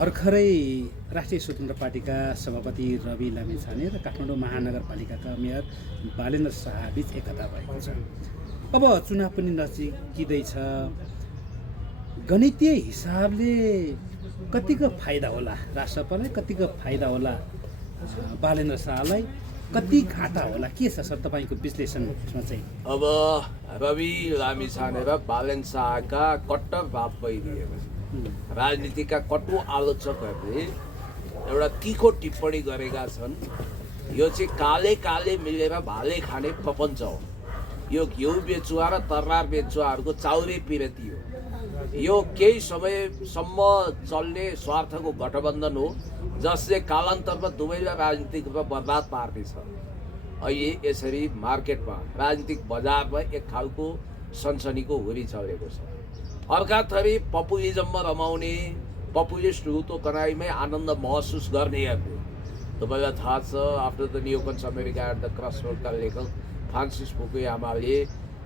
भर्खरै राष्ट्रिय स्वतन्त्र पार्टीका सभापति रवि लामिछाने र काठमाडौँ महानगरपालिकाका मेयर बालेन्द्र शाहबीच एकता भएको छ। अब चुनाव पनि नजिकिँदैछ। गणितीय हिसाबले कतिको फाइदा होला राष्ट्रपालाई, कतिको फाइदा होला बालेन्द्र शाहलाई, कति घाटा होला, के छ सर तपाईँको विश्लेषणमा चाहिँ? अब रवि लामिछाने र बालेन्द्र शाहका कट्टर भाव भइदिएको राजनीतिका कटु आलोचकहरूले एउटा तीखो टिप्पणी गरेका छन्। यो चाहिँ काले काले मिलेर भाले खाने प्रपञ्च हो। यो घिउ बेचुवा र तरबार बेचुवाहरूको चाउरे पिरती हो। यो केही समयसम्म चल्ने स्वार्थको गठबन्धन हो, जसले कालान्तरमा दुवैलाई राजनीतिक रूपमा बर्बाद पार्दैछ। अहिले यसरी मार्केटमा राजनीतिक बजारमा एक खालको सनसनीको हुरी चलेको छ। अर्का थरी पपुलिजममा रमाउने, पपुलिस्ट रुतो कनाइमै आनन्द महसुस गर्नेहरू, तपाईँलाई थाहा छ after the neocons America at the क्रस रोडका लेखक फ्रान्सिस फुकुयामाले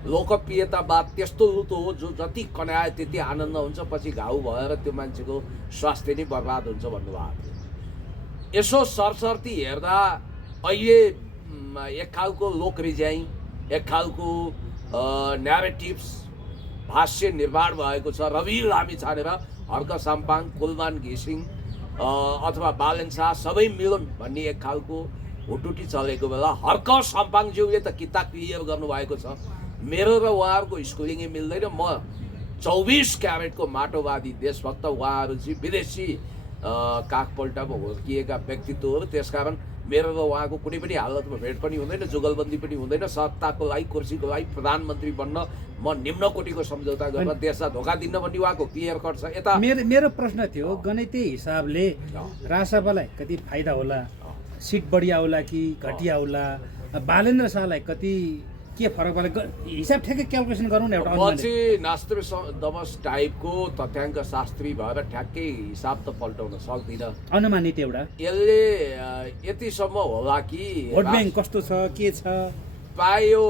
लोकप्रियतावाद त्यस्तो रुतो हो जो जति कनाए त्यति आनन्द हुन्छ, पछि घाउ भएर त्यो मान्छेको स्वास्थ्य नै बर्बाद हुन्छ भन्नुभएको थियो। यसो सरसर्ती हेर्दा अहिले एक खालको लोक रिजाइ, एक खालको न्यारेटिभ्स भाष्य निर्माण भएको छ। रवि लामिछाने र हर्क साम्पाङ, कुलमान घिसिङ अथवा बालेन्द्र शाह सबै मिलुन् भन्ने एक खालको हुटुटी चलेको बेला हर्क साम्पाङज्यूले त किताब क्लियर गर्नुभएको छ, मेरो र उहाँहरूको स्कुलिङै मिल्दैन, म 24 क्यारेटको माटोवादी देशभक्त, उहाँहरू चाहिँ विदेशी काखपल्टामा हुर्किएका व्यक्तित्वहरू, त्यसकारण मेरो र उहाँको कुनै पनि हालतमा भेट पनि हुँदैन, जुगलबन्दी पनि हुँदैन। सत्ताको लागि, कुर्सीको लागि, प्रधानमन्त्री बन्न म निम्न कोटीको सम्झौता गरेर देशलाई धोका दिन्न भन्ने उहाँको क्लियर कट छ। यता मेरो प्रश्न थियो, गणितीय हिसाबले राष्ट्रपालाई कति फाइदा होला, सिट बढिया होला कि घटिया होला, बालेन्द्र शाहलाई कति के फरक पर्ला, हिसाब ठ्याक्कै क्यालकुलेसन गरौँ न। एउटा पछि नास्ट्रोडमस टाइपको तथ्याङ्क शास्त्री भएर ठ्याक्कै हिसाब त पल्टाउन सक्दिनँ। अनुमानित एउटा यसले यतिसम्म होला कि भोट ब्याङ्क कस्तो छ, के छ, प्राय यो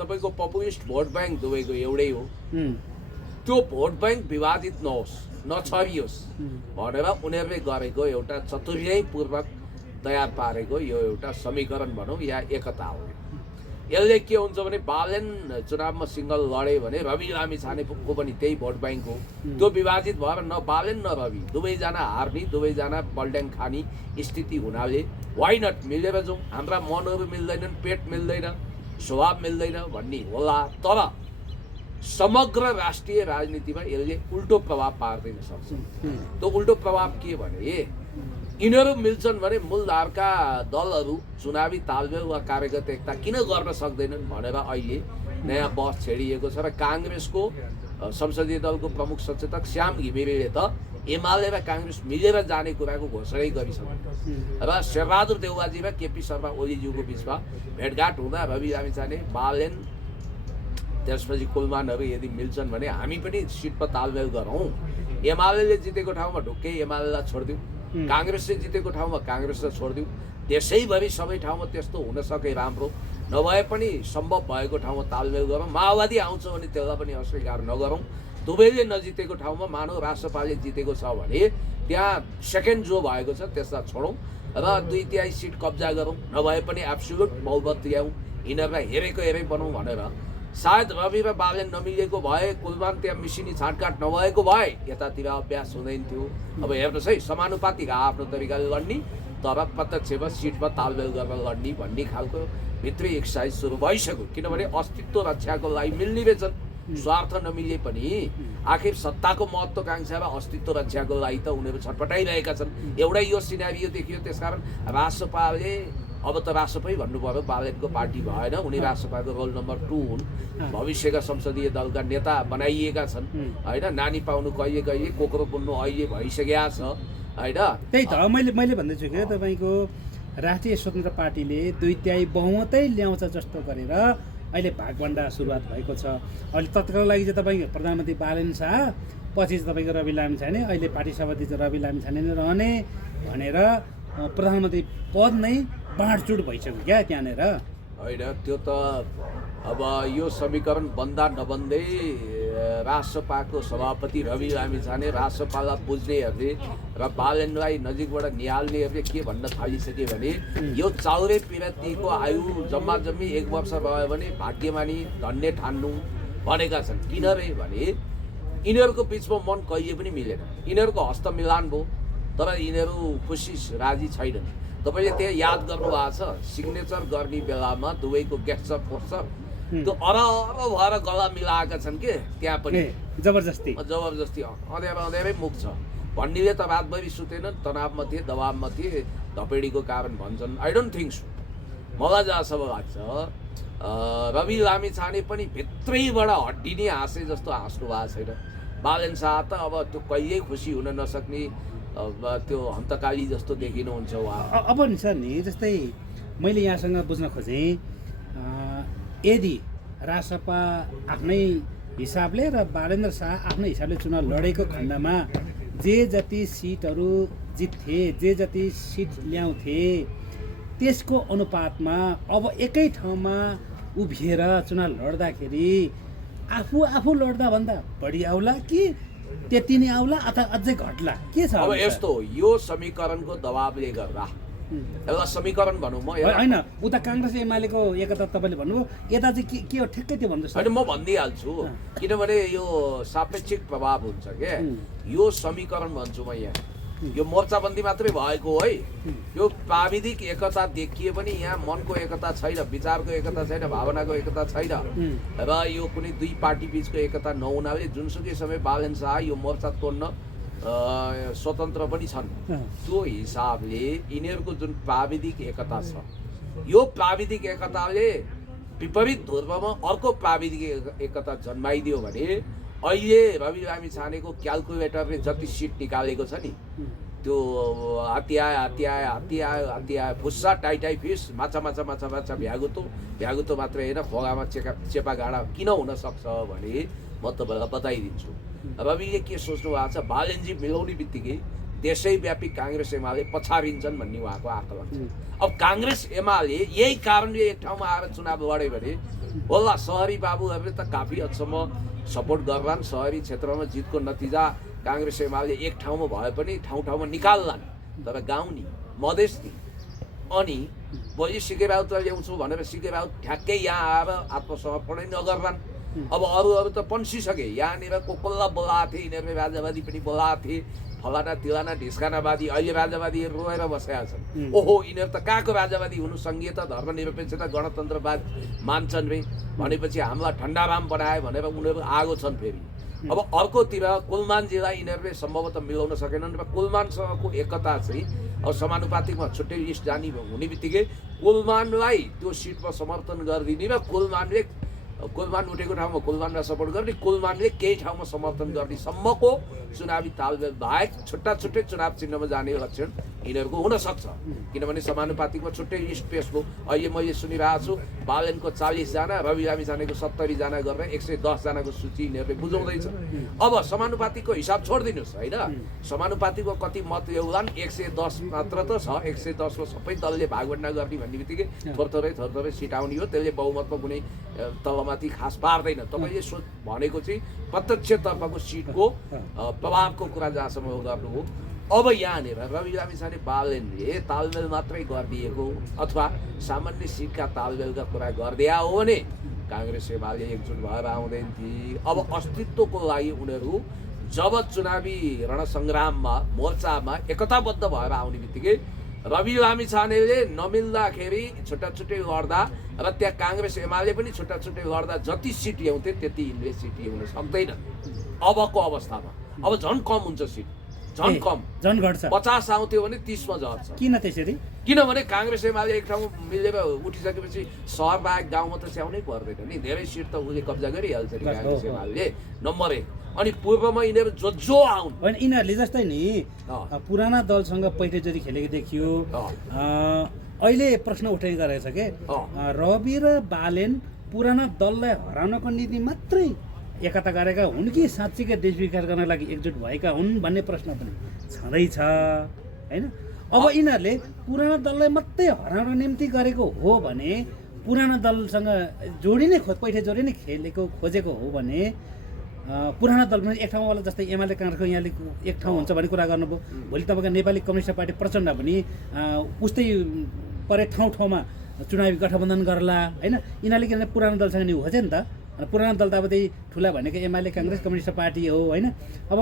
तपाईँको पपुलिस्ट भोट ब्याङ्क दुवैको एउटै हो। त्यो भोट ब्याङ्क विवादित नहोस्, नछरियोस् भनेर उनीहरूले गरेको एउटा चतुर्याइपूर्वक तयार पारेको यो एउटा समीकरण भनौँ या एकता हो। यसले के हुन्छ भने बालेन चुनावमा सिङ्गल लडे भने रवि लामिछानेको पनि त्यही भोट ब्याङ्क हो। त्यो विभाजित भएर न बालेन न रवि दुवैजना हार्ने, दुवैजना बल्ड्याङ खाने स्थिति हुनाले वाइ नट मिलेर जाउँ, हाम्रा मनहरू मिल्दैनन्, पेट मिल्दैन, स्वभाव मिल्दैन भन्ने होला। तर समग्र राष्ट्रिय राजनीतिमा यसले उल्टो प्रभाव पार्दैन सक्छ। त्यो उल्टो प्रभाव के भने यिनीहरू मिल्छन् भने मूलधारका दलहरू चुनावी तालमेल वा कार्यगत एकता किन गर्न सक्दैनन् भनेर अहिले नयाँ बहस छेडिएको छ। र काङ्ग्रेसको संसदीय दलको प्रमुख सचेतक श्याम घिमिरेले त एमाले र काङ्ग्रेस मिलेर जाने कुराको घोषणै गरिसक्यो। र शेरबहादुर देउवाजी र केपी शर्मा ओलीज्यूको बिचमा भेटघाट हुँदा रवि लामिछाने, बालेन, त्यसपछि कुलमानहरू यदि मिल्छन् भने हामी पनि सिटमा तालमेल गरौँ। एमाले जितेको ठाउँमा ढुक्कै एमालेलाई छोडिदिउँ, काङ्ग्रेसले जितेको ठाउँमा काङ्ग्रेसलाई छोडिदिउँ। देशैभरि सबै ठाउँमा त्यस्तो हुन सके राम्रो, नभए पनि सम्भव भएको ठाउँमा तालमेल गरौँ। माओवादी आउँछ भने त्यसलाई पनि अस्वीकार नगरौँ। दुवैले नजितेको ठाउँमा मानव राष्ट्रपालले जितेको छ भने त्यहाँ सेकेन्ड जो भएको छ त्यसलाई छोडौँ र 2/3 सिट कब्जा गरौँ, नभए पनि एब्सोल्युट बहुमत ल्याउँ, यिनीहरूलाई हेरेको हेरै बनाउँ भनेर। सायद रवि र बालेन नमिलेको भए, कुलमान त्यहाँ मिसिनी छाटकाट नभएको भए यतातिर अभ्यास हुँदैन थियो। अब हेर्नुहोस् है, समानुपातिक आफ्नो तरिकाले लड्ने तर प्रत्यक्षमा सिटमा तालमेल गरेर लड्ने भन्ने खालको भित्री एक्सर्साइज सुरु भइसक्यो। किनभने अस्तित्व रक्षाको लागि मिल्ने रहेछन्, स्वार्थ नमिले पनि आखिर सत्ताको महत्त्वकाङ्क्षा र अस्तित्व रक्षाको लागि त उनीहरू छटपटाइरहेका छन्। एउटै यो सिनारियो देखियो। त्यसकारण राष्ट्रपाले अब त राष्ट्रपति भन्नु पर्यो, बालेनको पार्टी भएन, उनी राष्ट्रपाको रोल नम्बर 2 हुन्, भविष्यका संसदीय दलका नेता बनाइएका छन् होइन। नानी पाउनु कहिले कहिले, कोक्रो पुन्नु अहिले भइसकेका छ होइन। त्यही त मैले भन्दैछु कि तपाईँको राष्ट्रिय स्वतन्त्र पार्टीले 2/3 बहुमतै ल्याउँछ जस्तो गरेर अहिले भागभण्डा सुरुवात भएको छ। अहिले तत्कालको लागि चाहिँ तपाईँको प्रधानमन्त्री बालेन्द्र शाह, पछि चाहिँ तपाईँको रवि लामिछाने, अहिले पार्टी सभापति चाहिँ रवि लामिछाने नै रहने भनेर प्रधानमन्त्री पद नै बाँडचुँड भइसक्यो क्या त्यहाँनिर। होइन, त्यो त अब यो समीकरण बन्दा नबन्दै राजसभाको सभापति रवि लामिछाने, राजसभालाई बुझ्नेहरूले र बालेनलाई नजिकबाट निहाल्नेहरूले के भन्न थालिसके भने यो चाउरे पिरातीको आयु जम्मा जम्मी 1 वर्ष भयो भने भाग्यमानी धन्य ठान्नु भनेका छन्। किन रे भने यिनीहरूको बिचमा मन कहिले पनि मिलेन, यिनीहरूको हस्तमिलान भयो तर यिनीहरू खुसी राजी छैनन्। तपाईँले त्यहाँ याद गर्नुभएको छ सिग्नेचर गर्ने बेलामा दुवैको गेस्टअप पोस्टअप त्यो अरब भएर गला मिलाएका छन् के त्यहाँ पनि जबरजस्ती अँध्यारै मुख छ भन्नेले त रातभरि सुतेनन्, तनावमा थिए, दबावमा थिए, धपेडीको कारण भन्छन्। I don't think so. मलाई जहाँसम्म लाग्छ रवि लामिछाने पनि भित्रैबाट हड्डिने हाँसे जस्तो हाँस्नु भएको छैन। बालेन शाह त अब त्यो कहिल्यै खुसी हुन नसक्ने त्यो हन्तकाली जस्तो देखिनुहुन्छ उहाँ। अब नि सर नि जस्तै मैले यहाँसँग बुझ्न खोजेँ यदि राजसपा आफ्नै हिसाबले र बालेन्द्र शाह आफ्नै हिसाबले चुनाव लडेको खण्डमा जे जति सिटहरू जित्थे, जे जति सिट ल्याउँथे त्यसको अनुपातमा अब एकै ठाउँमा उभिएर चुनाव लड्दाखेरि आफू लड्दा भन्दा बढी आउला कि त्यति नै आउला अथवा अझै घट्ला, के छ? अब यस्तो यो समीकरणको दबावले गर्दा एउटा समीकरण भनौँ म होइन, उता काङ्ग्रेस एमालेको एकता तपाईँले भन्नुभयो, यता चाहिँ के हो ठ्याक्कै त्यो भन्नुहोस्। होइन म भनिदिइहाल्छु किनभने यो सापेक्षिक प्रभाव हुन्छ क्या। यो समीकरण भन्छु म यहाँ, यो मोर्चाबन्दी मात्रै भएको है। यो प्राविधिक एकता देखिए पनि यहाँ मनको एकता छैन, विचारको एकता छैन, भावनाको एकता छैन र यो कुनै दुई पार्टी बिचको एकता नहुनाले जुनसुकै समय बालेन शाह यो मोर्चा तोड्न स्वतन्त्र पनि छन्। त्यो हिसाबले यिनीहरूको जुन प्राविधिक एकता छ यो प्राविधिक एकताले विपरीत ध्रुवमा अर्को प्राविधिक एकता जन्माइदियो भने अहिले रवि लामिछानेको क्यालकुलेटरले जति सिट निकालेको छ नि त्यो हात्ती आयो फुस्सा टाइटाई फिस माछा भ्यागुतो मात्रै होइन, खोगामा चेपा गाडा किन हुन सक्छ भने म तपाईँलाई बताइदिन्छु। रविले के सोच्नु भएको छ, बालेनजी मिलाउने बित्तिकै देशैव्यापी काङ्ग्रेस एमाले पछारिन्छन् भन्ने उहाँको आकलन छ। अब काङ्ग्रेस एमाले यही कारणले एक ठाउँमा आएर चुनाव लड्यो भने होला सहरी बाबुहरूले त काफी हदसम्म सपोर्ट गर्लान्, सहरी क्षेत्रमा जितको नतिजा काङ्ग्रेस एमाले एक ठाउँमा भए पनि ठाउँमा निकाल्लान्, तर गाउँनी मधेसनी अनि भोलि सिके राउत ल्याउँछु भनेर सिके राउत ठ्याक्कै यहाँ आएर आत्मसमर्पणै नगर्लान्। अब अरू त पन्सिसके, यहाँनिर कोल्ला बोलाएको थिए, यिनीहरूले राजावादी पनि बोलाएको थिए, फलाना तिलाना ढिस्कानावादी, अहिले राजावादीहरू रोएर बसेका छन्। ओहो यिनीहरू त कहाँको राजावादी हुनु, सङ्घीयता धर्मनिरपेक्षता गणतन्त्रवाद मान्छन् रे भनेपछि हामीलाई ठन्डाराम बनायो भनेर उनीहरू आगो छन्। फेरि अब अर्कोतिर कुलमानजीलाई यिनीहरूले सम्भवतः मिलाउन सकेनन् र कुलमानसँगको एकता चाहिँ अब समानुपातिकमा छुट्टै लिस्ट जाने हुने बित्तिकै कुलमानलाई त्यो सिटमा समर्थन गरिदिने र कुलमान उठेको ठाउँमा कुलमानलाई सपोर्ट गर्ने, कुलमानले केही ठाउँमा समर्थन गर्ने सम्मको चुनावी तालमेल बाहेक छुट्टा छुट्टै चुनाव चिन्हमा जाने लक्षण यिनीहरूको हुनसक्छ। किनभने समानुपातिकमा छुट्टै लिस्ट पेश भयो। अहिले मैले सुनिरहेको छु बालेनको 40 जना, रवि लामिछानेको 70 जना गरेर 110 जनाको सूची यिनीहरूले बुझाउँदैछ। अब समानुपातिकको हिसाब छोडिदिनुहोस् होइन, समानुपातिकको कति मत ल्याउलान्, 110 मात्र त छ, 110 को सबै दलले भागवण्डा गर्ने भन्ने बित्तिकै थोरै सिट आउने हो, त्यसले बहुमतमा कुनै तलमाथि खास पार्दैन। तपाईँले भनेको चाहिँ प्रत्यक्षतर्फको सिटको प्रभावको कुरा जहाँसम्म गर्नु हो। अब यहाँनिर रवि लामिछाने बालेनले तालमेल मात्रै गरिदिएको अथवा सामान्य सिटका तालमेलका कुरा गरिदिया हो भने काङ्ग्रेस एमाले एकजुट भएर आउँदैन थिए। अब अस्तित्वको लागि उनीहरू जब चुनावी रणसङ्ग्राममा मोर्चामा एकताबद्ध भएर आउने बित्तिकै रवि लामिछानेले नमिल्दाखेरि छुट्टै लड्दा र त्यहाँ काङ्ग्रेस एमाले पनि छुट्टै लड्दा जति सिट ल्याउँथे त्यति यिनले सिट ल्याउन सक्दैन अबको अवस्थामा। अब झन् कम हुन्छ सिट, झन् घट्छ। 50 आउँथ्यो भने 30 मा झर्छ। किन त्यसरी? किनभने काङ्ग्रेस एमाले एक ठाउँ मिलेर उठिसकेपछि सहर बाहेक गाउँमा त स्याउनै पर्दैन नि, धेरै सिट त उसले कब्जा गरिहाल्छ नि काङ्ग्रेस एमाले। नम्बर 1 अनि पूर्वमा यिनीहरू जो आउन् होइन, यिनीहरूले जस्तै नि पुराना दलसँग पैठेजरी खेलेको देखियो। अहिले प्रश्न उठाइ गरेको छ के रवि र बालेन पुराना दललाई हराउनको निम्ति मात्रै एकता गरेका हुन् कि साँच्चीकै देश विकास गर्नको लागि एकजुट भएका हुन् भन्ने प्रश्न पनि छँदैछ होइन। अब यिनीहरूले पुराना दललाई मात्रै हराउनको निम्ति गरेको हो भने, पुराना दलसँग पैठे जोडी नै खोजेको हो भने पुरानो दल पनि एक ठाउँमा होला, जस्तै एमाले काङ्ग्रेसको यहाँले एक ठाउँ हुन्छ भन्ने कुरा गर्नुभयो। भोलि तपाईँको नेपाली कम्युनिस्ट पार्टी प्रचण्ड पनि उस्तै परे ठाउँमा चुनावी गठबन्धन गर्ला होइन। यिनीहरूले किनभने पुरानो दलसँग नि खोज्यो नि त। पुरानो दल त अब त्यही ठुला भनेको एमाले काङ्ग्रेस कम्युनिस्ट पार्टी हो होइन। अब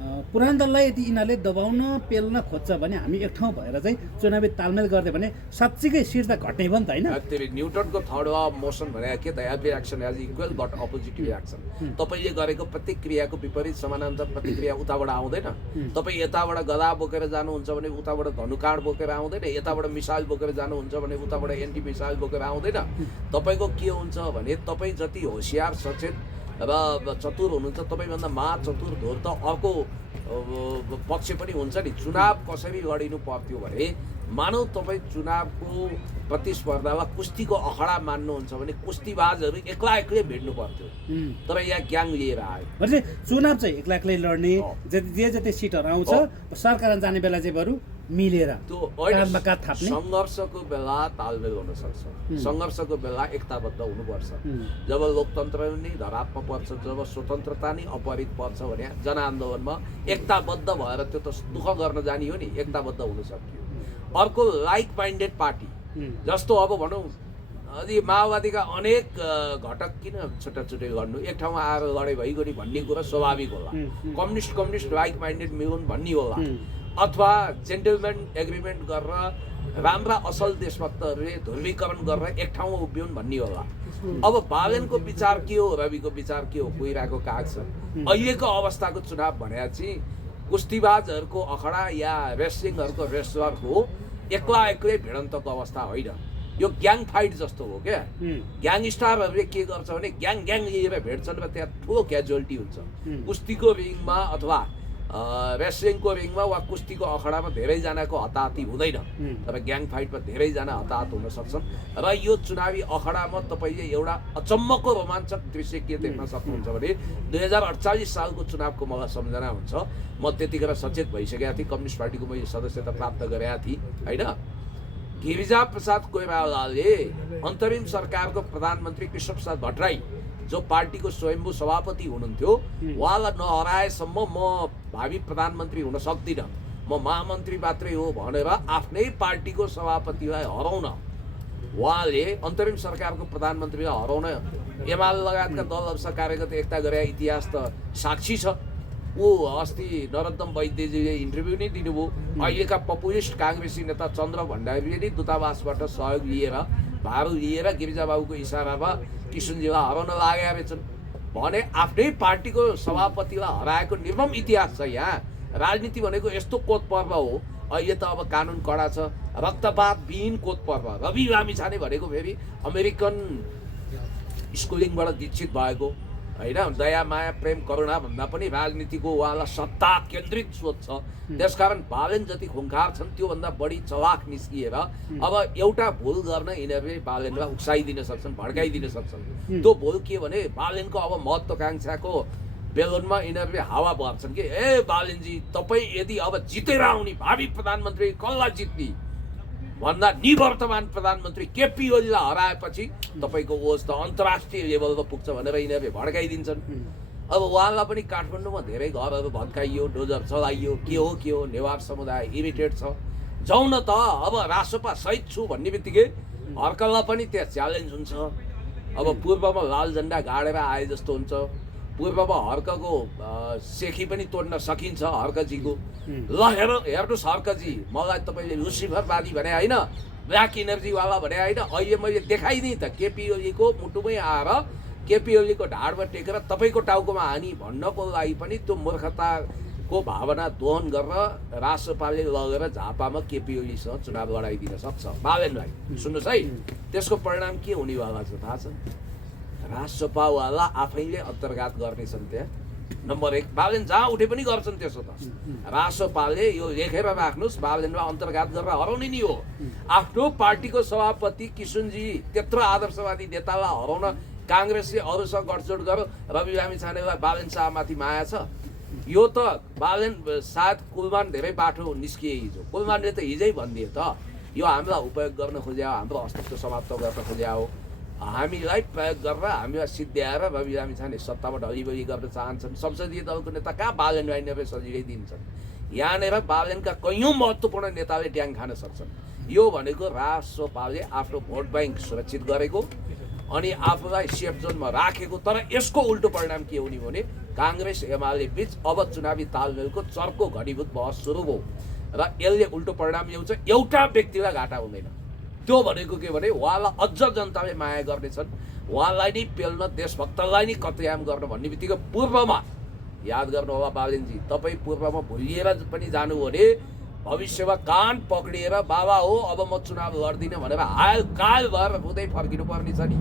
पुरानो दललाई यदि यिनीहरूले दबाउन पेल्न खोज्छ भने हामी एक ठाउँ भएर चाहिँ चुनावी तालमेल गरिदियो भने साँच्चीकै सिर्ता घट्ने भयो नि त होइन। न्युटनको थर्ड लॉ अफ मोसन भनेको के त, every action has equal but opposite reaction. तपाईँले गरेको प्रत्येक क्रियाको विपरीत समानान्तर प्रतिक्रिया उताबाट आउँदैन। तपाईँ यताबाट गदा बोकेर जानुहुन्छ भने उताबाट धनुकाँड बोकेर आउँदैन, यताबाट मिसाइल बोकेर जानुहुन्छ भने उताबाट एन्टी मिसाइल बोकेर आउँदैन। तपाईँको के हुन्छ भने तपाईँ जति होसियार सचेत र चतुर हुनुहुन्छ, तपाईँभन्दा चतुर धोर त अर्को पक्ष पनि हुन्छ नि। चुनाव कसरी लडिनु पर्थ्यो भने मानौ तपाईँ चुनावको प्रतिस्पर्धामा कुस्तीको अखडा मान्नुहुन्छ भने कुस्तीबाजहरू एक्लै भिड्नु पर्थ्यो। तर यहाँ ग्याङ लिएर आयो भने चुनाव चाहिँ एक्लै लड्ने, जति सिटहरू आउँछ सरकार जाने बेला चाहिँ बरु मिलेर सङ्घर्षको बेला तालमेल हुन सक्छ, सङ्घर्षको बेला एकताबद्ध हुनुपर्छ। जब लोकतन्त्र नै धरापमा पर्छ, जब स्वतन्त्रता नै अपहरित पर्छ भने जनआन्दोलनमा एकताबद्ध भएर त्यो त दुःख गर्न जाने हो नि, एकताबद्ध हुन सक्यो। अर्को लाइक माइन्डेड पार्टी जस्तो अब भनौँ यदि माओवादीका अनेक घटक किन छुट्टा छुट्टै गर्नु, एक ठाउँमा आएर लडाइँ भइगयो नि भन्ने कुरा स्वाभाविक होला। कम्युनिस्ट लाइक माइन्डेड मिलुन् भन्ने होला, अथवा जेन्टलम्यान एग्रिमेन्ट गरेर राम्रा असल देशभक्तहरूले ध्रुवीकरण गरेर एक ठाउँमा उभिउन् भन्ने होला। अब बालेनको विचार के हो, रविको विचार के हो, कोइराको काग छ। अहिलेको अवस्थाको चुनाव भने चाहिँ कुस्तीबाजहरूको अखडा या रेस्लिङहरूको रेस्लरको एक्लै भिडन्तको अवस्था होइन, यो ग्याङ फाइट जस्तो हो क्या। ग्याङस्टारहरूले के गर्छ भने ग्याङ लिएर भेट्छन् र त्यहाँ ठुलो क्याजुअलिटी हुन्छ। कुस्तीको रिङमा अथवा रेस्लिङको रिङमा वा कुस्तीको अखडामा धेरैजनाको हताहती हुँदैन, तर ग्याङ फाइटमा धेरैजना हताहत हुन सक्छन्। र यो चुनावी अखडामा तपाईँले एउटा अचम्मको रोमाञ्चक दृश्य के देख्न सक्नुहुन्छ भने 2048 सालको चुनावको मलाई सम्झना हुन्छ। म त्यतिखेर सचेत भइसकेका थिएँ, कम्युनिस्ट पार्टीको मैले सदस्यता प्राप्त गरेका थिएँ होइन। गिरिजा प्रसाद कोइरालाले अन्तरिम सरकारको प्रधानमन्त्री कृष्ण प्रसाद भट्टराई जो पार्टीको स्वयम्भू सभापति हुनुहुन्थ्यो, उहाँलाई नहराएसम्म म भावी प्रधानमन्त्री हुन सक्दिनँ, म महामन्त्री मात्रै हो भनेर आफ्नै पार्टीको सभापतिलाई हराउन, उहाँले अन्तरिम सरकारको प्रधानमन्त्रीलाई हराउन एमाले लगायतका दलहरूसँग कार्यगत एकता गरे इतिहास त साक्षी छ। ऊ अस्ति नरोत्तम वैद्यजीले इन्टरभ्यू नै दिनुभयो। अहिलेका पपुलिस्ट काङ्ग्रेसी नेता चन्द्र भण्डारीले नै दूतावासबाट सहयोग लिएर भारू लिएर गिरिजाबाबुको इसारामा किशनजीलाई हराउन लागेका रहेछन् भने आफ्नै पार्टीको सभापतिलाई हराएको निर्मम इतिहास छ। यहाँ राजनीति भनेको यस्तो कोत पर्व हो। अहिले त अब कानुन कडा छ, रक्तपात विहीन कोत पर्व। रवि लामिछाने भनेको फेरि अमेरिकन स्कुलिङबाट दीक्षित भएको होइन, दया माया प्रेम करुणा भन्दा पनि राजनीतिको उहाँलाई सत्ता केन्द्रित सोच छ। त्यसकारण बालेन जति खुङ्खार छन् त्योभन्दा बढी चलाक निस्किएर अब एउटा भुल गर्न यिनीहरूले बालेनलाई उक्साइदिन सक्छन्, भड्काइदिन सक्छन्। त्यो भुल के भने बालेनको अब महत्त्वाकांक्षाको बेलुनमा यिनीहरूले हावा भर्छन् कि ए बालेनजी तपाईँ यदि अब जितेर आउने भावी प्रधानमन्त्री कसलाई जित्ने भन्दा निवर्तमान प्रधानमन्त्री केपी ओलीलाई हराएपछि तपाईँको ओज त अन्तर्राष्ट्रिय लेभलमा पुग्छ भनेर यिनीहरूले भड्काइदिन्छन्। अब उहाँलाई पनि काठमाडौँमा धेरै घरहरू भत्काइयो, डोजर चलाइयो, के हो नेवार समुदाय इरिटेट छ। जाउँ न त अब रासोपा सहित छु भन्ने बित्तिकै हर्कललाई पनि त्यहाँ च्यालेन्ज हुन्छ। अब पूर्वमा लाल झन्डा गाडेर आए जस्तो हुन्छ, पूर्वमा हर्कको सेखी पनि तोड्न सकिन्छ हर्कजीको। ल हेर्नुहोस् हर्कजी, मलाई तपाईँले लुसिफरवादी भने होइन, ब्ल्याक इनर्जीवाला भने होइन, अहिले मैले देखाइदिएँ त केपी ओलीको मुटुमै आएर केपी ओलीको ढाडमा टेकेर तपाईँको टाउकोमा हानी भन्नको लागि पनि त्यो मूर्खताको भावना दोहन गरेर रासोपाले लगेर झापामा केपी ओलीसँग चुनाव लडाइदिन सक्छ बालेनलाई। सुन्नुहोस् है, त्यसको परिणाम के हुनेवाला छ थाहा छ? रासोपावाला आफैले अन्तर्घात गर्नेछन् त्यहाँ। नम्बर 1, बालेन जहाँ उठे पनि गर्छन् त्यसो त। रासोपाले यो लेखेर राख्नुहोस्, बालेनलाई अन्तर्घात गरेर हराउने नि हो। आफ्नो पार्टीको सभापति किशनजी त्यत्रो आदर्शवादी नेतालाई हराउन काङ्ग्रेसले अरूसँग गठजोड गर्यो। रवि लामिछानेलाई बालेन शाहमाथि माया छ। यो त बालेन सायद कुलमान धेरै बाटो निस्किए हिजो। कुलमानले त हिजै भनिदिए त यो हामीलाई उपयोग गर्न खोज्या हो, हाम्रो अस्तित्व समाप्त गर्न खोज्या हो। हामीलाई प्रयोग गरेर हामीलाई सिद्ध्याएर रवि लामिछाने सत्ताबाट हरिबरी गर्न चाहन्छन्। संसदीय दलको नेता कहाँ बालेन राईले सजिलै दिन्छन्। यहाँनिर बालेनका कैयौँ महत्त्वपूर्ण नेताले ट्याङ खान सक्छन्। यो भनेको रासोपाले आफ्नो भोट ब्याङ्क सुरक्षित गरेको अनि आफूलाई सेफ जोनमा राखेको। तर यसको उल्टो परिणाम के हुने भने काङ्ग्रेस एमाले बीच अब चुनावी तालमेलको चर्को घनीभूत बहस सुरु भयो र यसले उल्टो परिणाम ल्याउँछ। एउटा व्यक्तिलाई घाटा हुँदैन। त्यो भनेको के भने उहाँलाई अझ जनताले माया गर्नेछन्, उहाँलाई नै पेल्न देशभक्तलाई नै कत्याम गर्न भन्ने बित्तिकै पूर्वमा याद गर्नु होला बालेनजी, तपाईँ पूर्वमा भुलिएर पनि जानु भने भविष्यमा कान पक्रिएर बाबा हो अब म चुनाव लड्दिनँ भनेर हाल काल भएर हुँदै फर्किनु पर्ने छ नि।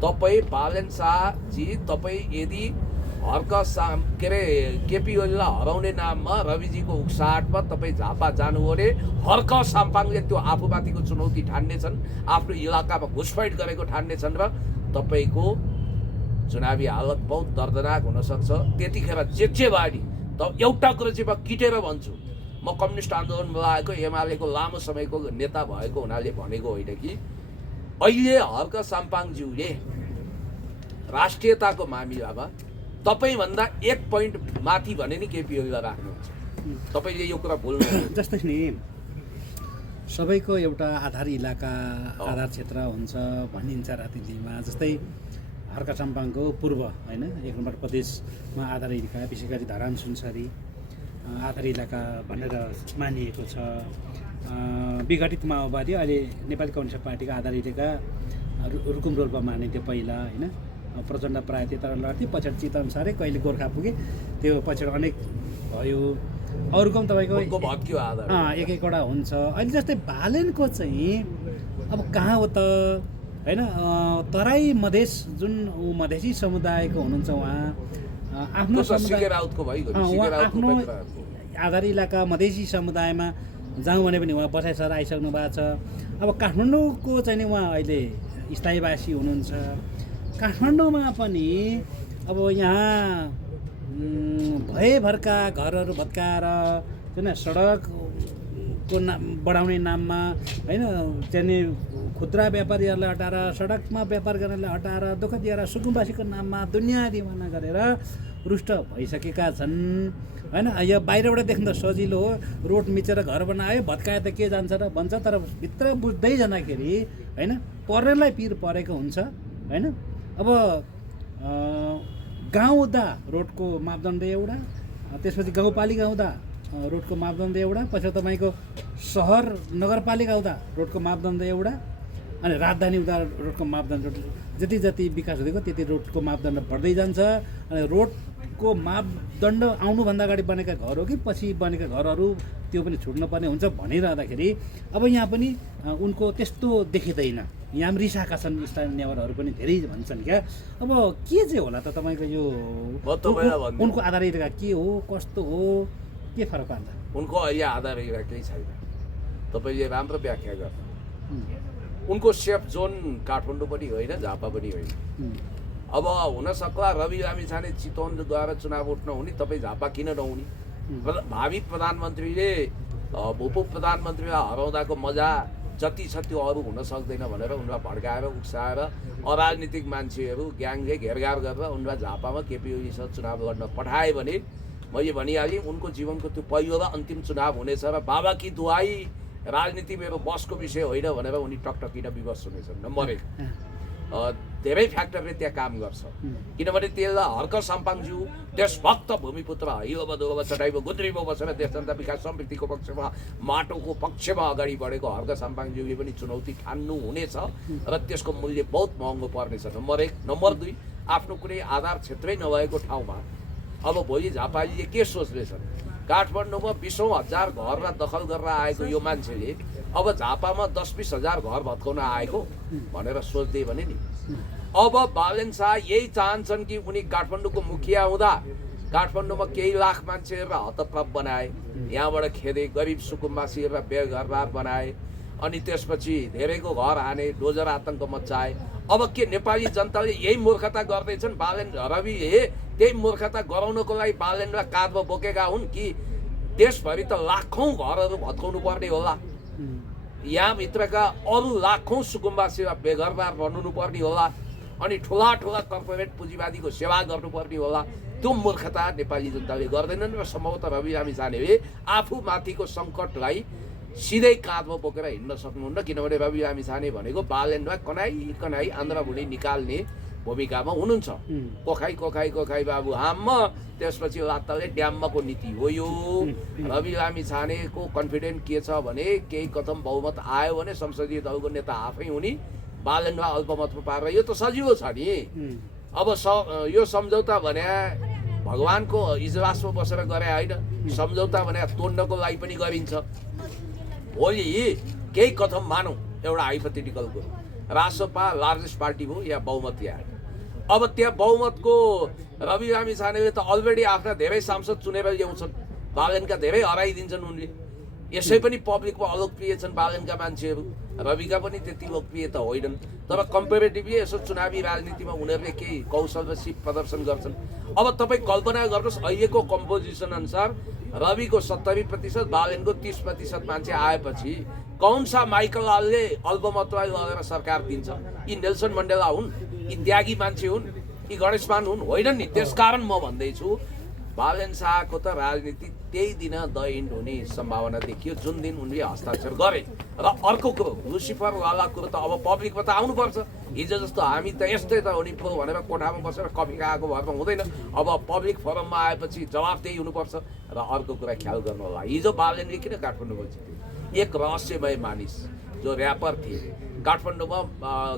तपाईँ बालेन शाहजी, तपाईँ यदि के अरे केपी ओलीलाई हराउने नाममा रविजीको उक्साहटमा तपाईँ झापा जानु भने हर्क साम्पाङले त्यो आफूमाथिको चुनौती ठान्नेछन्, आफ्नो इलाकामा घुसपैठ गरेको ठान्नेछन् र तपाईँको चुनावी हालत बहुत दर्दनाक हुनसक्छ। त्यतिखेर जे भयो नि त एउटा कुरो चाहिँ म किटेर भन्छु, म कम्युनिस्ट आन्दोलनमा लागेको एमालेको लामो समयको नेता भएको हुनाले भनेको होइन कि अहिले हर्क साम्पाङज्यूले राष्ट्रियताको मामिलामा तपाईँभन्दा 1 पोइन्ट माथि भने नि केपी ओलीलाई राख्नुहुन्छ। तपाईँले यो कुरा बोल्नु जस्तै नि सबैको एउटा आधार इलाका आधार क्षेत्र हुन्छ भनिन्छ राजनीतिमा। जस्तै हर्क साम्पाङको पूर्व होइन 1 नम्बर प्रदेशमा आधार इलाका विशेष गरी धरान सुनसरी आधार इलाका भनेर मानिएको छ। विघटित माओवादी अहिले नेपाली कम्युनिस्ट पार्टीको आधार इलाका रुकुम रोल्पा मानिन्थ्यो पहिला होइन। प्रचण्ड प्रायः त्यता लड्थ्यो, पछाडि चितअनुसारै कहिले गोर्खा पुगे, त्यो पछाडि अनेक भयो। अरूको पनि तपाईँको एक एकवटा हुन्छ। अहिले जस्तै बालेनको चाहिँ अब कहाँ हो त होइन, तराई मधेस जुन मधेसी समुदायको हुनुहुन्छ उहाँ आफ्नो आफ्नो आधार इलाका मधेसी समुदायमा जाउँ भने पनि उहाँ बसाइसकेर आइसक्नु भएको छ। अब काठमाडौँको चाहिँ नि उहाँ अहिले स्थायीवासी हुनुहुन्छ। काठमाडौँमा पनि अब यहाँ भएभरका घरहरू भत्काएर होइन सडकको नाम बढाउने नाममा होइन चाहिँ खुद्रा व्यापारीहरूलाई हटाएर सडकमा व्यापार गर्नेलाई हटाएर दुःख दिएर सुकुम्बासीको नाममा दुनियाँ दिवाना गरेर रुष्ट भइसकेका छन् होइन। यो बाहिरबाट देख्न त सजिलो हो, रोड मिचेर घर बनायो भत्कायो त के जान्छ र भन्छ, तर भित्र बुझ्दै जाँदाखेरि होइन पर्नेलाई पिर परेको हुन्छ होइन। अब गाउँ हुँदा रोडको मापदण्ड एउटा, त्यसपछि गाउँपालिका हुँदा रोडको मापदण्ड एउटा, पछि तपाईँको सहर नगरपालिका हुँदा रोडको मापदण्ड एउटा, अनि राजधानी हुँदा रोडको मापदण्ड जति जति विकास हुँदैको त्यति रोडको मापदण्ड बढ्दै जान्छ। अनि रोडको मापदण्ड आउनुभन्दा अगाडि बनेका घर हो कि पछि बनेका घरहरू त्यो पनि छुट्नुपर्ने हुन्छ भनिरहँदाखेरि अब यहाँ पनि उनको त्यस्तो देखिँदैन। यहाँ पनि रिसाएका छन् स्थानीय नेवारहरू पनि धेरै भन्छन् क्या। अब के चाहिँ होला त तपाईँको यो उनको आधार इलाका के हो, कस्तो हो, के फरक पार्छ? उनको अहिले आधार इलाका केही छैन, तपाईँले राम्रो व्याख्या गर्नु। उनको सेफ जोन काठमाडौँ पनि होइन, झापा पनि होइन। अब हुनसक्ला रवि लामिछाने चितवन गएर चुनाव उठ्न हुने, तपाईँ झापा किन नहुने? भावी प्रधानमन्त्रीले उप प्रधानमन्त्रीलाई हराउँदाको मजा जति छ त्यो अरू हुन सक्दैन भनेर उनलाई भड्काएर उक्साएर अराजनीतिक मान्छेहरू ग्याङले घेरघार गरेर उनलाई झापामा केपी ओलीसँग चुनाव लड्न पठाए भने मैले भनिहालेँ उनको जीवनको त्यो पहिलो र अन्तिम चुनाव हुनेछ र बाबा कि दुहाई राजनीति मेरो बसको विषय होइन भनेर उनी टकटकिन विवश हुनेछन्। नम्बर 1 धेरै फ्याक्टरले त्यहाँ काम गर्छ, किनभने त्यसलाई हर्क साम्पाङज्यू देशभक्त भूमिपुत्र हिलोमा दोलोमा चटाइमा गुन्द्रीमा बसेर देश जनता विकास समृद्धिको पक्षमा माटोको पक्षमा अगाडि बढेको हर्क साम्पाङज्यूले पनि चुनौती ठान्नु हुनेछ र त्यसको मूल्य बहुत महँगो पर्नेछ। नम्बर 1। नम्बर 2, आफ्नो कुनै आधार क्षेत्रै नभएको ठाउँमा अब भोलि झापालीले के सोच्दैछन्? काठमाडौँमा 20,000 घरलाई दखल गरेर आएको यो मान्छेले अब झापामा 10-20 हजार घर भत्काउन आएको भनेर सोच्दै भने नि। अब बालेन शाह यही चाहन्छन् कि उनी काठमाडौँको मुखिया हुँदा काठमाडौँमा केही लाख मान्छेहरूलाई हतप्रभ बनाए, यहाँबाट खेदे गरिब सुकुम्बासीहरूलाई बेघरबार बनाए, अनि त्यसपछि धेरैको घर हाने, डोजर आतङ्क मचाए। अब के नेपाली जनताले यही मूर्खता गर्दैछन्? बालेन रविले त्यही मूर्खता गराउनको लागि बालेनलाई काँधमा बोकेका हुन् कि देशभरि त लाखौँ घरहरू भत्काउनु पर्ने होला? यहाँभित्रका अरू लाखौँ सुकुम्बासीमा बेघरबार बन्नु पर्ने होला अनि ठुला ठुला कर्पोरेट पुँजीवादीको सेवा गर्नुपर्ने होला। त्यो मूर्खता नेपाली जनताले गर्दैनन् र सम्भवतः रवि लामिछानेले आफू माथिको सङ्कटलाई सिधै काँधमा बोकेर हिँड्न सक्नुहुन्न, किनभने रवि लामिछाने भनेको बालेनमा कनाई कनाई आन्द्राभुँडी निकाल्ने भूमिकामा हुनुहुन्छ। कोखाई कोखाई कोखाई बाबु हाम्म, त्यसपछि लात्ताले ड्याम्मको नीति हो यो। रवि लामिछानेको कन्फिडेन्ट के छ भने केही कदम बहुमत आयो भने संसदीय दलको नेता आफै हुने, बालनलाई अल्पमतमा पारेर यो त सजिलो छ नि। अब यो सम्झौता भने भगवानको इजलासमा बसेर गरे होइन, सम्झौता भने तोड्नको लागि पनि गरिन्छ। भोलि केही कदम मानौँ, एउटा हाइपोथेटिकल कुरो, रासपा लार्जेस्ट पार्टी हो या बहुमत यहाँ, अब त्यहाँ बहुमतको रवि लामिछानेले त अलरेडी आफ्ना धेरै सांसद चुनेर ल्याउँछन्, बालनका धेरै हराइदिन्छन् उनले। यसै पनि पब्लिकमा अलोकप्रिय छन् बालनका मान्छेहरू, रविका पनि त्यति लोकप्रिय त होइनन्, तर कम्पेरिटिभली यसो चुनावी राजनीतिमा उनीहरूले केही कौशल र सिप प्रदर्शन गर्छन्। अब तपाईँ कल्पना गर्नुहोस्, अहिलेको कम्पोजिसन अनुसार रविको 70%, बालनको 30% मान्छे आएपछि कौन सा माइकल लालले अल्पमतलाई लगेर सरकार दिन्छ? यी नेल्सन मण्डेला हुन्, यी त्यागी मान्छे हुन्, यी गणेशमान हुन्? होइनन् नि। त्यसकारण म भन्दैछु बालन शाहको त राजनीति त्यही दिन द इन्ड हुने सम्भावना देखियो जुन दिन उनले हस्ताक्षर गरे। र अर्को कुरो, लुसिफर वाला कुरो त अब पब्लिकमा त आउनुपर्छ। हिजो जस्तो हामी त यस्तै त हो नि पो भनेर कोठामा बसेर कफी खाएको भरमा हुँदैन। अब पब्लिक फोरममा आएपछि जवाफदेही हुनुपर्छ। र अर्को कुरा ख्याल गर्नु होला, हिजो बालनले किन काठमाडौँमा जित्यो? एक रहस्यमय मानिस जो ऱ्यापर थिए, काठमाडौँमा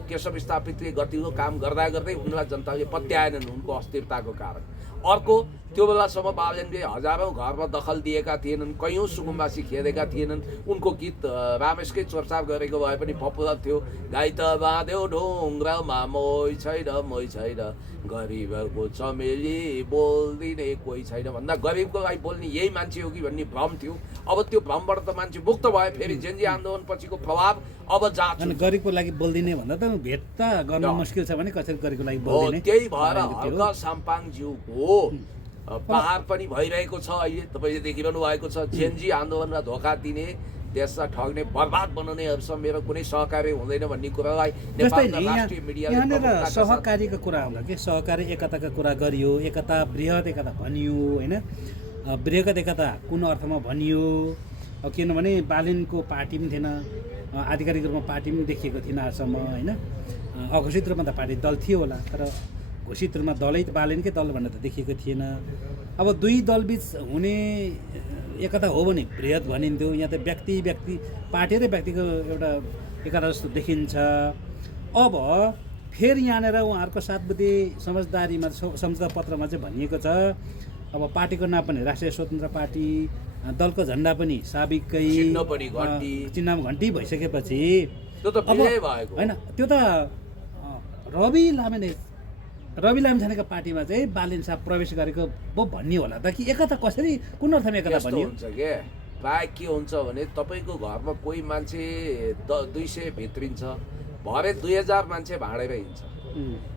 केशव स्थापितले गतिलो काम गर्दा गर्दै उनलाई जनताले पत्याएनन् उनको अस्थिरताको कारण। अर्को, त्यो बेलासम्म बालनले हजारौँ घरमा दखल दिएका थिएनन्, कैयौँ सुकुम्बासी खेदेका थिएनन्। उनको गीत रामेशकै चोरचार गरेको भए पनि पपुलर थियो। गाई त बाँध्यो ढुङ्ग्रामा मोही छैन, गरिबको चमेली बोल्दिने कोही छैन भन्दा गरिबको लागि बोल्ने यही मान्छे हो कि भन्ने भ्रम थियो। अब त्यो भ्रमबाट त मान्छे मुक्त भयो। फेरि जेनजी आन्दोलन पछिको प्रभाव अब जाँच। गरिबको लागि बोल्दिने भन्दा त भेट त गर्न मुस्किल छ भने कसरी गरिबको लागि बोल्दिने? त्यही भएर हर्क साम्पाङज्यूको पहाड पनि भइरहेको छ। अहिले तपाईँले देखिरहनु भएको छ, जेनजी आन्दोलनलाई धोका दिने, देशलाई ठग्ने, बर्बाद बनाउनेहरूसँग मेरो कुनै सहकार्य हुँदैन भन्ने कुरालाई नेपालका राष्ट्रिय मिडियाले सहकारीको कुरा आउँदा के सहकारी एकताको कुरा गरियो, एकता बृहत एकता भनियो होइन। बृहत एकता कुन अर्थमा भनियो? किनभने बालनको पार्टी पनि थिएन, आधिकारिक रूपमा पार्टी पनि देखिएको थिएन आजसम्म होइन। अघोषित रूपमा त पार्टी दल थियो होला, तर घोषित रूपमा दलै बालनकै दल भनेर त देखिएको थिएन। अब दुई दलबीच हुने एकता हो भने बृहत भनिन्थ्यो। यहाँ त व्यक्ति पार्टी र व्यक्तिको एउटा एकता जस्तो देखिन्छ। अब फेरि यहाँनिर उहाँहरूको 7 बुँदे समझदारीमा सम्झौता पत्रमा चाहिँ भनिएको छ, अब पार्टीको नाम पनि राष्ट्रिय स्वतन्त्र पार्टी, दलको झन्डा पनि साबिकै चिन्हमा घन्टी भइसकेपछि होइन, त्यो त रवि लामिछानेको पार्टीमा चाहिँ बालन शाह प्रवेश गरेको पो भन्ने होला त कि एकता कसरी, कुन अर्थमा एकता भन्यो? हुन्छ के प्राय के हुन्छ भने तपाईँको घरमा कोही मान्छे 200 भित्रिन्छ, भरे 2000 मान्छे भाँडेर हिँड्छ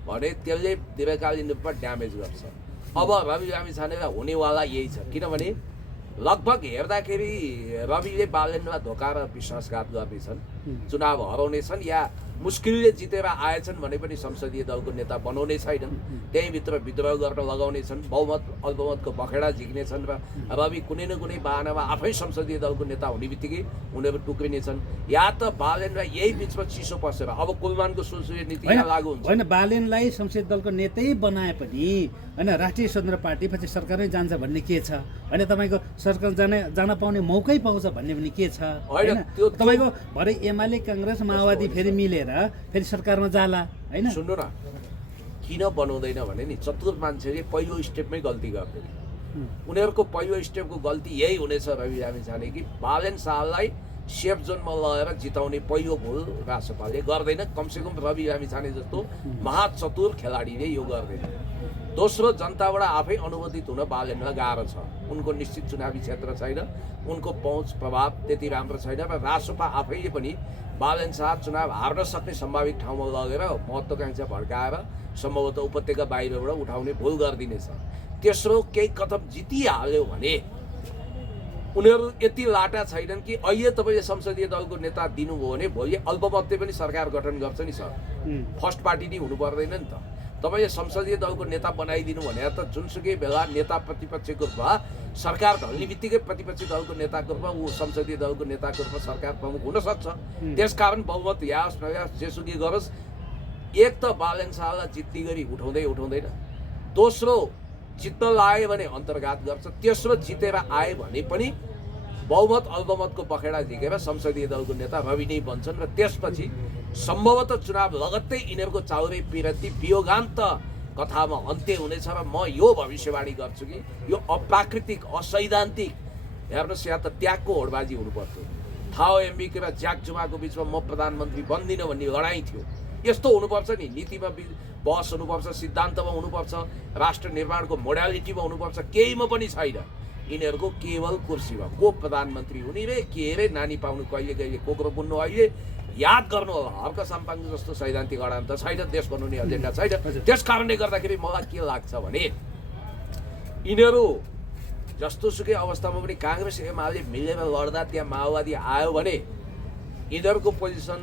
भने त्यसले दीर्घकालीन रूपमा ड्यामेज गर्छ। अब रवि लामिछानेलाई हुनेवाला यही छ, किनभने लगभग हेर्दाखेरि रविले बालनलाई धोका र विश्वासघात गर्नेछन्, चुनाव हराउनेछन् या मुस्किलले जितेर आएछन् भने पनि संसदीय दलको नेता बनाउने छैनन्, त्यहीँभित्र विद्रोह गर्न लगाउनेछन्, बहुमत अल्पमतको बखेडा झिक्नेछन् र रवि कुनै न कुनै बाहनामा आफै संसदीय दलको नेता हुने बित्तिकै उनीहरू टुक्रिनेछन्। या त बालनलाई यही बिचमा चिसो पसेर अब कुलमानको सुलसुले नीति लागू हुन्छ होइन, बालनलाई संसदीय दलको नेतै बनाए पनि होइन राष्ट्रिय स्वतन्त्र पार्टी पछि सरकारै जान्छ भन्ने के छ? होइन तपाईँको सरकार जान पाउने मौकै पाउँछ भन्ने पनि के छ? होइन तपाईँको भरे एमाले काङ्ग्रेस माओवादी फेरि मिलेर फेरि सरकारमा जाला होइन। सुन्नु न, किन बनाउँदैन भने नि चतुर मान्छेले पहिलो स्टेपमै गल्ती गर्दैन। उनीहरूको पहिलो स्टेपको गल्ती यही हुनेछ रवि लामिछाने कि बालन शाहलाई सेफ जोनमा लगेर जिताउने पहिलो भुल राष्ट्रपाले गर्दैन। कमसेकम रवि लामिछाने जस्तो महाचतुर खेलाडीले यो गर्दैन। दोस्रो, जनताबाट आफै अनुमोदित हुन बालनलाई गाह्रो छ। उनको निश्चित चुनावी क्षेत्र छैन, उनको पहुँच प्रभाव त्यति राम्रो छैन र रासपा आफैले पनि बालन शाह चुनाव हार्न सक्ने सम्भावित ठाउँमा लगेर महत्त्वाकांक्षा भड्काएर सम्भवतः उपत्यका बाहिरबाट उठाउने भुल गरिदिनेछ। तेस्रो, केही कदम जितिहाल्यो भने उनीहरू यति लाटा छैनन् कि अहिले तपाईँले संसदीय दलको नेता दिनुभयो भने भोलि अल्पमतले पनि सरकार गठन गर्छ नि सर। फर्स्ट पार्टी नै हुनु पर्दैन नि त। तपाईँले संसदीय दलको नेता बनाइदिनु भने त जुनसुकै बेला नेता प्रतिपक्षको रूपमा सरकार ढल्ने बित्तिकै प्रतिपक्षी दलको नेताको रूपमा ऊ संसदीय दलको नेताको रूपमा सरकार प्रमुख हुनसक्छ। त्यसकारण बहुमत यास नयास जेसुकै गरोस्, एक त बालन शाहलाई जित्ने गरी उठाउँदैन, दोस्रो जित्न लाग्यो भने अन्तर्घात गर्छ, तेस्रो जितेर आए भने पनि बहुमत अल्पमतको बखेडा झिकेर संसदीय दलको नेता रवि नै बन्छन् र त्यसपछि सम्भवतः चुनाव लगत्तै यिनीहरूको चाउरे पिरती वियोगान्त कथामा अन्त्य हुनेछ र म यो भविष्यवाणी गर्छु कि यो अप्राकृतिक असैद्धान्तिक हेर्नुहोस् या त त्यागको होडबाजी हुनुपर्थ्यो। थाओ एम्बिके र ज्याक जुमाको बिचमा म प्रधानमन्त्री बन्दिनँ भन्ने लडाइँ थियो। यस्तो हुनुपर्छ नि, नीतिमा बहस हुनुपर्छ, सिद्धान्तमा हुनुपर्छ, राष्ट्र निर्माणको मोडालिटीमा हुनुपर्छ, केहीमा पनि छैन। यिनीहरूको केवल कुर्सीमा को प्रधानमन्त्री हुने रे, के रे, नानी पाउनु कहिले कहिले कोक्रो बुन्नु। अहिले याद गर्नु होला, हर्क साम्पाङ जस्तो सैद्धान्तिक अडान त छैन, देश बनाउने एजेन्डा छैन। त्यस कारणले गर्दाखेरि मलाई के लाग्छ भने यिनीहरू जस्तोसुकै अवस्थामा पनि काङ्ग्रेस एमाले मिलेर लड्दा त्यहाँ माओवादी आयो भने यिनीहरूको पोजिसन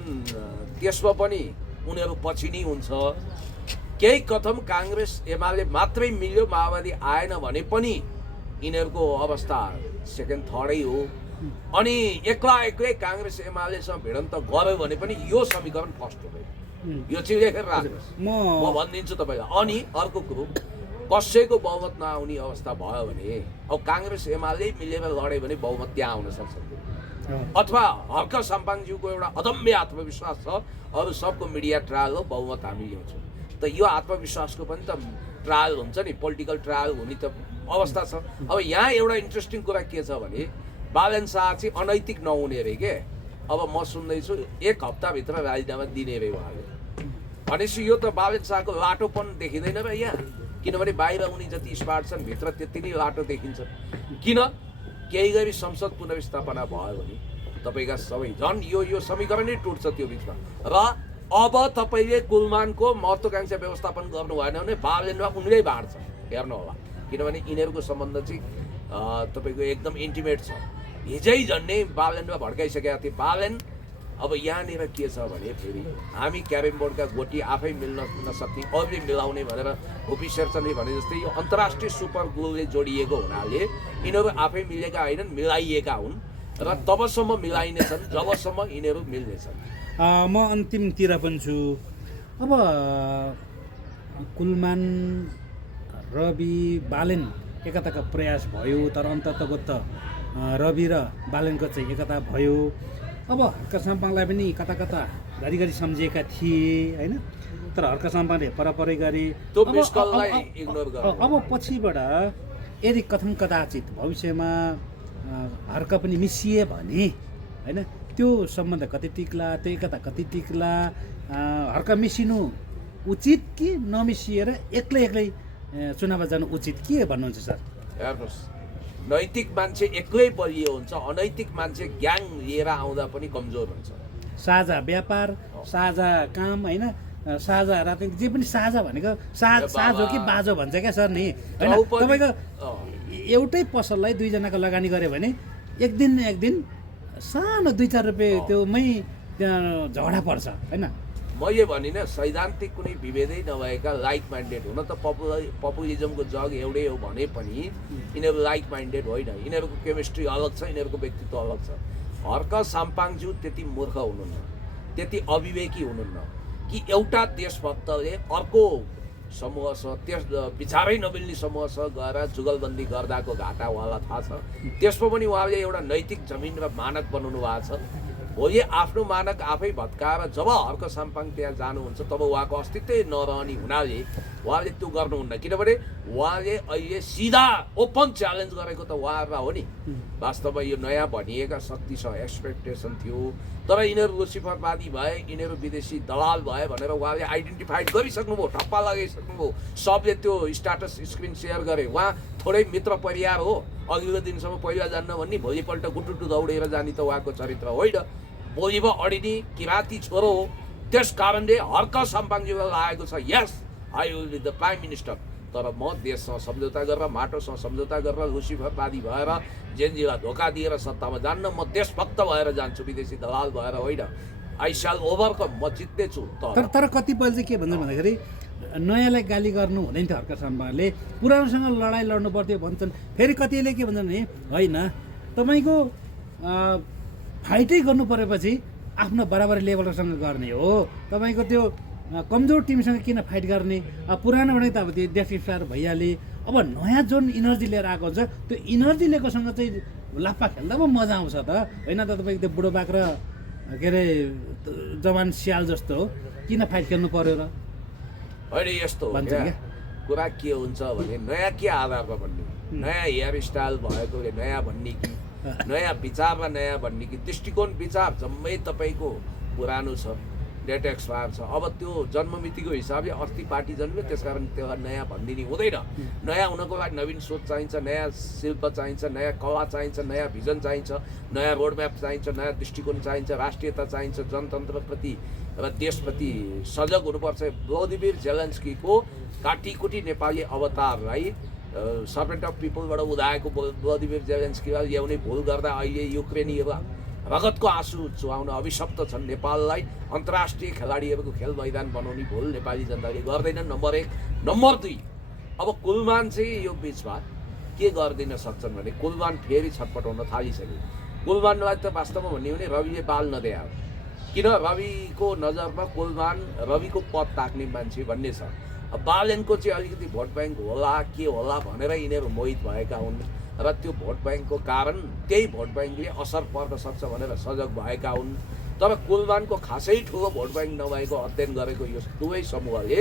त्यसमा पनि उनीहरू पछि नै हुन्छ। केही कथम काङ्ग्रेस एमाले मात्रै मिल्यो, माओवादी आएन भने पनि यिनीहरूको अवस्था सेकेन्ड थर्डै हो। अनि एक्लै काङ्ग्रेस एमालेसँग भिडन्त गऱ्यो भने पनि यो समीकरण फर्स्ट हुँदैन। यो चाहिँ लेखेर राख्नुहोस्, म भनिदिन्छु तपाईँलाई। अनि अर्को कुरो, कसैको बहुमत नआउने अवस्था भयो भने अब काङ्ग्रेस एमाले मिलेर लड्यो भने बहुमत त्यहाँ आउन सक्छ। अथवा हर्क साम्पाङज्यूको एउटा अदम्य आत्मविश्वास छ, अरू सबको मिडिया ट्रायल हो, बहुमत हामी ल्याउँछौँ। त यो आत्मविश्वासको पनि त ट्रायल हुन्छ नि, पोलिटिकल ट्रायल हुने त अवस्था छ। अब यहाँ एउटा इन्ट्रेस्टिङ कुरा के छ भने बालन शाह चाहिँ अनैतिक नहुने अरे के। अब म सुन्दैछु 1 हप्ताभित्र राजीनामा दिने अरे उहाँले। भनेपछि यो त बालन शाहको लाटोपन देखिँदैन र यहाँ, किनभने बाहिर उनी जति स्मार्ट छन् भित्र त्यति नै लाटो देखिन्छ। किन केही गरी संसद पुनर्स्थापना भयो भने तपाईँका सबै झन् यो समीकरण नै टुट्छ त्यो बिचमा। र अब तपाईँले कुलमानको महत्त्वाकांक्षा व्यवस्थापन गर्नु भएन भने बालनमा उनीलाई बाँड्छ, हेर्नु होला। किनभने यिनीहरूको सम्बन्ध चाहिँ तपाईँको एकदम इन्टिमेट छ। हिजै झन्डै बालनमा भड्काइसकेका थिए। बालन अब यहाँनिर के छ भने फेरि हामी क्यारम बोर्डका गोटी आफै मिल्न नसक्ने, अरूले मिलाउने भनेर भूपी शेरचनले भने जस्तै यो अन्तर्राष्ट्रिय सुपर ग्लुले जोडिएको हुनाले यिनीहरू आफै मिलेका होइनन्, मिलाइएका हुन् र तबसम्म मिलाइनेछन् जबसम्म यिनीहरू मिल्नेछन्। म अन्तिमतिर पनि छु। अब कुलमान, रवि, बालेन एकताका प्रयास भयो, तर अन्ततगत रवि र बालेनको चाहिँ एकता भयो। अब हर्क साम्पाङलाई पनि कता घरिघरि सम्झिएका थिए होइन, तर हर्क साम्पाङले परपरै गरे। अब पछिबाट यदि कथम कदाचित भविष्यमा हर्क पनि मिसिए भने होइन, त्यो सम्बन्ध कति टिक्ला, त्यो एकता कति टिक्ला, हर्क मिसिनु उचित कि नमिसिएर एक्लै चुनाव जानु उचित, के भन्नुहुन्छ सर? हेर्नुहोस्, नैतिक मान्छे एक्लै बलियो हुन्छ, अनैतिक मान्छे ग्याङ लिएर आउँदा पनि कमजोर हुन्छ। साझा व्यापार, साझा काम होइन, साझा राजनीति, जे पनि साझा भनेको साझ हो कि बाजो भन्छ क्या सर नि होइन। तपाईँको एउटै पसललाई दुईजनाको लगानी गऱ्यो भने एक दिन सानो 2-4 रुपियाँ त्योमै त्यहाँ झगडा पर्छ होइन। मैले भनिनँ सैद्धान्तिक कुनै विभेदै नभएका लाइक माइन्डेड हुन त पपुलिजमको जग एउटै हो भने पनि यिनीहरू लाइक माइन्डेड होइन। यिनीहरूको केमिस्ट्री अलग छ, यिनीहरूको व्यक्तित्व अलग छ। हर्क साम्पाङज्यू त्यति मूर्ख हुनुहुन्न, त्यति अविवेकी हुनुहुन्न कि एउटा देशभक्तले अर्को समूहसँग, त्यस विचारै नमिल्ने समूहसँग गएर जुगलबन्दी गर्दाको घाटा उहाँलाई थाहा छ। त्यसमा पनि उहाँले एउटा नैतिक जमिन र मानक बनाउनु भएको छ। भोलि आफ्नो मानक आफै भत्काएर जब हर्क साम्पाङ त्यहाँ जानुहुन्छ तब उहाँको अस्तित्वै नरहने हुनाले उहाँले त्यो गर्नुहुन्न। किनभने उहाँले अहिले सिधा ओपन च्यालेन्ज गरेको त उहाँहरूलाई हो नि। वास्तवमा यो नयाँ भनिएका शक्तिसँग एक्सपेक्टेसन थियो, तर यिनीहरू लुसिफरवादी भए, यिनीहरू विदेशी दलाल भए भनेर उहाँले आइडेन्टिफाइड गरिसक्नुभयो, ठप्पा लगाइसक्नुभयो। सबले त्यो स्ट्याटस स्क्रिन सेयर गरे। उहाँ थोरै मित्र परिवार हो, अघिल्लो दिनसम्म पहिला जान्न भन्ने भोलिपल्ट गुटुटु दौडेर जाने त उहाँको चरित्र होइन। बोलीमा अडिने किराँती छोरो हो। त्यस कारणले हर्क साम्पाङज्यूलाई लागेको छ यस I will be the prime minister, तर म देशसँग सम्झौता गरेर माटोसँग सम्झौता गरेर लुसिफरवादी भएर जेनजीलाई धोका दिएर सत्तामा जान्न, म देशभक्त भएर जान्छु, विदेशी दलाल भएर होइन। आई स्याल ओभरकम, म जित्नेछु। तर कतिपयले चाहिँ के भन्छन् भन्दाखेरि नयाँलाई गाली गर्नु हुँदैन थियो हर्क शर्माले, पुरानोसँग लडाइँ लड्नु पर्थ्यो भन्छन्। फेरि कतिले के भन्छन् भने होइन, तपाईँको फाइटै गर्नु परेपछि आफ्नो बराबरी लेभलसँग गर्ने हो, तपाईँको त्यो कमजोर टिमसँग किन फाइट गर्ने। पुरानो भने त अब त्यो डेफिफायर भइहाले, अब नयाँ जुन इनर्जी लिएर आएको हुन्छ त्यो इनर्जी लिएकोसँग चाहिँ लाप्पा खेल्दा पो मजा आउँछ त होइन त। तपाईँको त्यो बुढो बाख्रा के अरे जवान स्याल जस्तो हो, किन फाइट खेल्नु पर्यो र होइन। यस्तो हो क्या कुरा, के हुन्छ भने नयाँ के आधारमा भन्ने, नयाँ हेयर स्टाइल भएकोले नयाँ भन्ने कि नयाँ विचारमा नयाँ भन्ने कि दृष्टिकोण विचार जम्मै तपाईँको पुरानो छ, डेट एक्सपायर छ। अब त्यो जन्ममितिको हिसाबले अस्ति पार्टी जन्म्यो, त्यसकारण त्यसलाई नयाँ भनिदिने हुँदैन। नयाँ हुनको लागि नवीन सोच चाहिन्छ, नयाँ शिल्प चाहिन्छ, नयाँ कला चाहिन्छ, नयाँ भिजन चाहिन्छ, नयाँ रोडम्याप चाहिन्छ, नयाँ दृष्टिकोण चाहिन्छ, राष्ट्रियता चाहिन्छ, जनतन्त्रप्रति र देशप्रति सजग हुनुपर्छ। भ्लादिमिर जेलेन्स्कीको काटीकुटी नेपाली अवतारलाई सर्भेन्ट अफ पिपलबाट उदाएको भ्लादिमिर जेलेन्स्कीलाई ल्याउने भुल गर्दा अहिले युक्रेनीहरू रगतको आँसु चुहाउन अभिशप्त छन्। नेपाललाई अन्तर्राष्ट्रिय खेलाडीहरूको खेल मैदान बनाउने भुल नेपाली जनताले गर्दैनन्, नम्बर 1। नम्बर 2, अब कुलमान चाहिँ यो बिचमा के गरिदिन सक्छन् भने कुलमान फेरि छटपटाउन थालिसक्यो। कुलमानलाई त वास्तवमा भन्ने हो भने रविले बाल नदिया हो, किन रविको नजरमा कुलमान रविको पद ताक्ने मान्छे भन्ने छ। अब बालेनको चाहिँ अलिकति भोट ब्याङ्क होला के होला भनेर यिनीहरू मोहित भएका हुन् र त्यो भोट ब्याङ्कको कारण त्यही भोट ब्याङ्कले असर पर्न सक्छ भनेर सजग भएका हुन्। तर कुलमानको खासै ठुलो भोट ब्याङ्क नभएको अध्ययन गरेको यो दुवै समूहले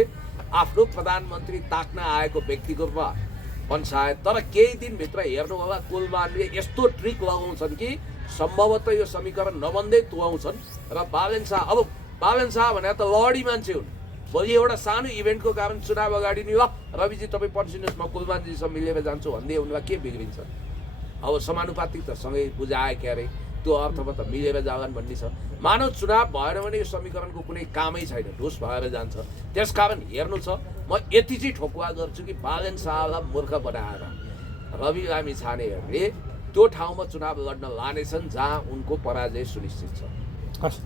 आफ्नो प्रधानमन्त्री ताक्न आएको व्यक्तिको रूपमा पन्छाए। तर केही दिनभित्र हेर्नु होला कुलमानले यस्तो ट्रिक लगाउँछन् कि सम्भवतः यो समीकरण नबन्दै तुहाउँछन् र बालेन शाह भने त लडी मान्छे हुन्। भोलि एउटा सानो इभेन्टको कारण चुनाव अगाडि नि ल रविजी तपाईँ पर्सिनुहोस्, म कुलमानजीसँग मिलेर जान्छु भन्दै उनलाई के बिग्रिन्छ। अब समानुपातिकतासँगै बुझाए क्यारे त्यो अर्थमा त मिलेर जालान् भन्ने छ। मानव चुनाव भएन भने यो समीकरणको कुनै कामै छैन, ढुस भएर जान्छ। त्यसकारण हेर्नु छ, म यति चाहिँ ठोकुवा गर्छु कि बालेन शाहलाई मूर्ख बनाएर रवि लामी छानेहरूले त्यो ठाउँमा चुनाव लड्न लानेछन् जहाँ उनको पराजय सुनिश्चित छ। हस्।